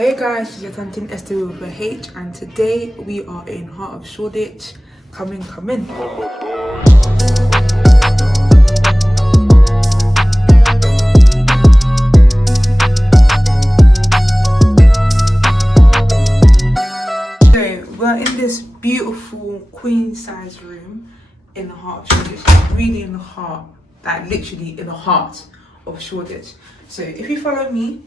Hey guys, this is Tantin Esther with a H, and today we are in Heart of Shoreditch. Come in. So we're in this beautiful queen size room in the heart of Shoreditch, really in the heart, like literally in the heart of Shoreditch. So if you follow me,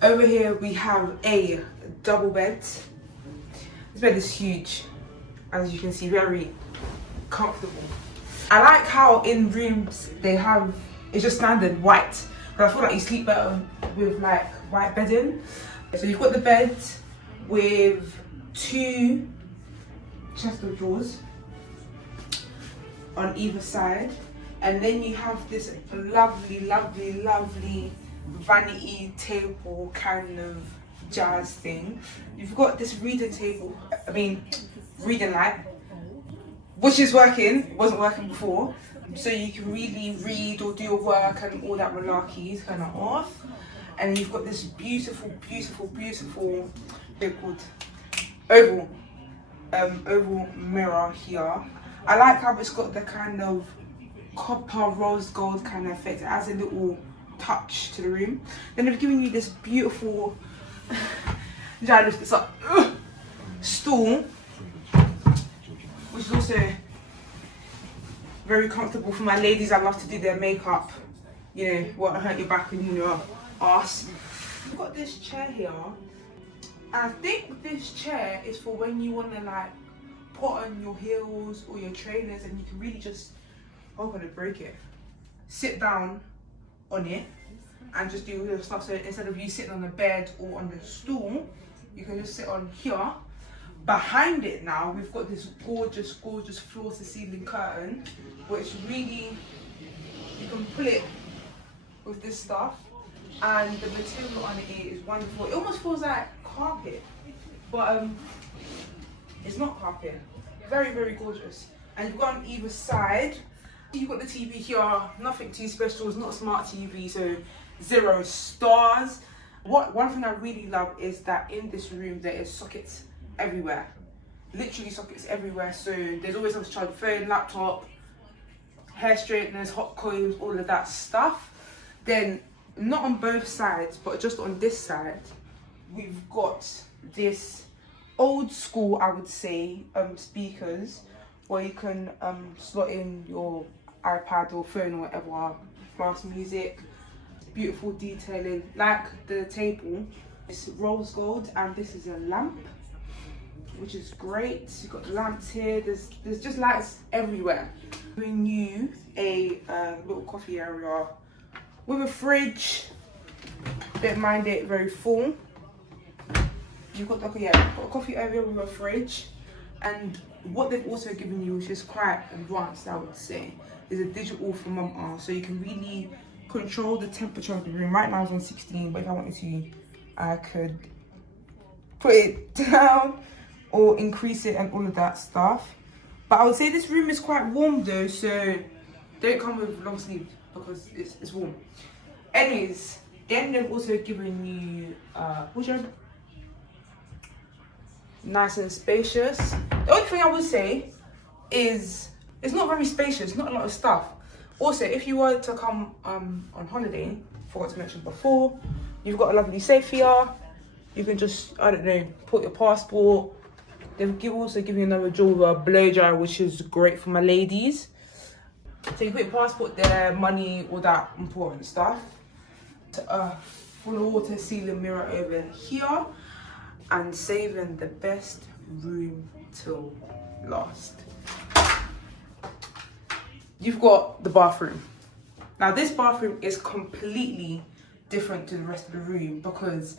over here we have a double bed. This bed is huge, as you can see, very comfortable. I like how in rooms they have, it's just standard white, but I feel like you sleep better with like white bedding. So you've got the bed with 2 chest of drawers on either side, and then you have this lovely vanity table kind of jazz thing. You've got this reading light, which is working, wasn't working before, so you can really read or do your work and all that malarkey kind of off. And you've got this beautiful they're called oval mirror here. I like how it's got the kind of copper rose gold kind of effect. It adds a little touch to the room. Then they've given you this beautiful stool, which is also very comfortable for my ladies that love to do their makeup. You know, what hurt your back and your ass. We've got this chair here. I think this chair is for when you want to like put on your heels or your trainers, and you can really just, I'm gonna break it, sit down on it and just do all your stuff. So instead of you sitting on the bed or on the stool, you can just sit on here. Behind it now, we've got this gorgeous floor to ceiling curtain, which really, you can pull it with this stuff, and the material on it is wonderful. It almost feels like carpet, but it's not carpet. Very gorgeous. And you've got on either side, you've got the TV here, nothing too special, it's not a smart TV, so 0 stars. One thing I really love is that in this room there is sockets everywhere, literally sockets everywhere. So there's always something to charge your phone, laptop, hair straighteners, hot coils, all of that stuff. Then not on both sides, but just on this side, we've got this old school, I would say, speakers, where you can slot in your iPad or phone or whatever, blast music. Beautiful detailing, like the table. It's rose gold, and this is a lamp, which is great. You've got the lamps here. There's just lights everywhere. Giving you a little coffee area with a fridge. Don't mind it, very full. You've got got a coffee area with a fridge. And what they've also given you, which is quite advanced, I would say, is a digital thermometer, so you can really control the temperature of the room. Right now it's on 16, but if I wanted to, I could put it down or increase it and all of that stuff. But I would say this room is quite warm though, so don't come with long sleeves because it's warm. Anyways, then they've also given you wardrobe, nice and spacious. The only thing I would say is it's not very spacious, not a lot of stuff. Also, if you were to come on holiday, forgot to mention before, you've got a lovely safe here. You can just, I don't know, put your passport. They've also given you another drawer with a blow dryer, which is great for my ladies. So you put your passport there, money, all that important stuff. Floor to ceiling mirror over here, and saving the best room till last. You've got the bathroom. Now this bathroom is completely different to the rest of the room because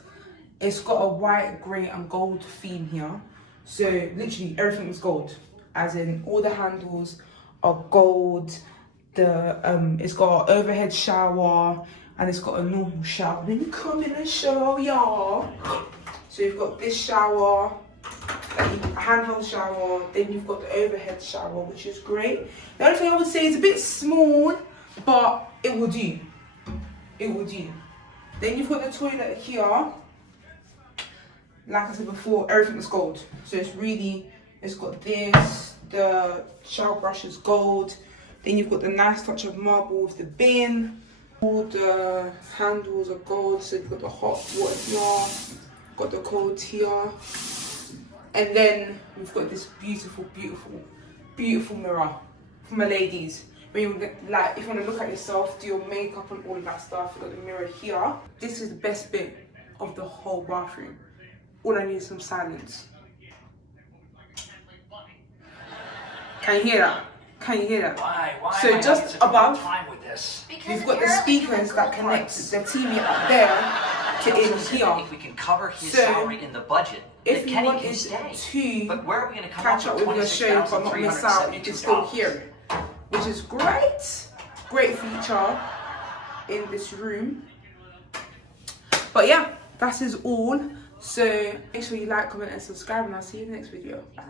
it's got a white, grey and gold theme here. So literally everything is gold, as in all the handles are gold. It's got an overhead shower and it's got a normal shower. Then you come in and show y'all. So you've got this shower, a handheld shower, then you've got the overhead shower, which is great. The only thing I would say is a bit small, but it will do. It will do. Then you've got the toilet here. Like I said before, everything's gold. So it's got this, the shower brush is gold. Then you've got the nice touch of marble with the bin. All the handles are gold, so you've got the hot water here, got the cold here. And then we've got this beautiful, beautiful, beautiful mirror for my ladies. When you, like, if you want to look at yourself, do your makeup and all of that stuff, you've got the mirror here. This is the best bit of the whole bathroom. All I need is some silence. Can you hear that? Can you hear that? Why so just above, we've got the speakers that connect the TV up there to in here. If we can cover his salary in the budget, if you Kenny wanted can stay. to but where are we going to catch up with your show but not miss out, you can still hear it, which is great. Great feature in this room. But yeah, that is all. So make sure you like, comment and subscribe, and I'll see you in the next video. Bye.